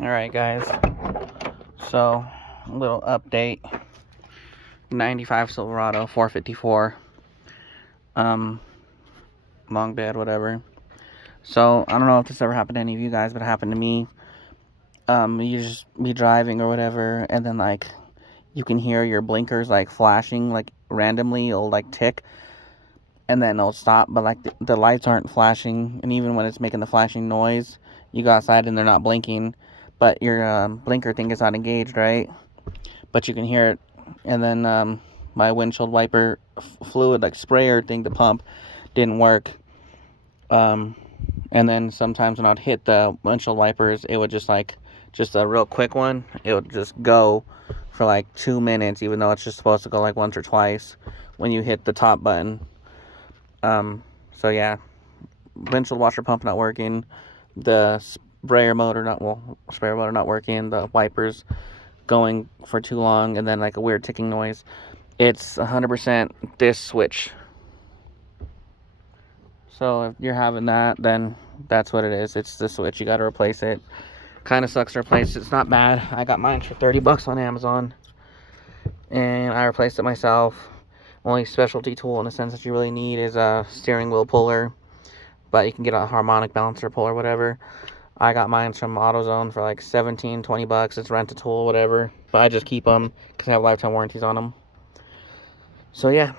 Alright guys, so a little update. 95 Silverado 454, long bed, whatever. So I don't know if this ever happened to any of you guys, but it happened to me. You just be driving or whatever, and then like you can hear your blinkers like flashing like randomly. It'll like tick and then it'll stop, but like the lights aren't flashing, and even when it's making the flashing noise, you go outside and they're not blinking, but your blinker thing is not engaged, right? But you can hear it. And then my windshield wiper fluid like sprayer thing, the pump, didn't work. And then sometimes when I'd hit the windshield wipers, it would just a real quick one, it would just go for like 2 minutes, even though it's just supposed to go like once or twice when you hit the top button. So yeah, windshield washer pump not working, the sprayer motor not working, the wipers going for too long, and then like a weird ticking noise. It's 100% this switch. So if you're having that, then that's what it is. It's the switch. You got to replace it. Kind of sucks to replace it. It's not bad. I got mine for $30 on Amazon, and I replaced it myself. Only specialty tool in the sense that you really need is a steering wheel puller, but you can get a harmonic balancer puller, whatever. I got mine from AutoZone for like $17-20. It's rent-a-tool, whatever. But I just keep them because I have lifetime warranties on them. So yeah,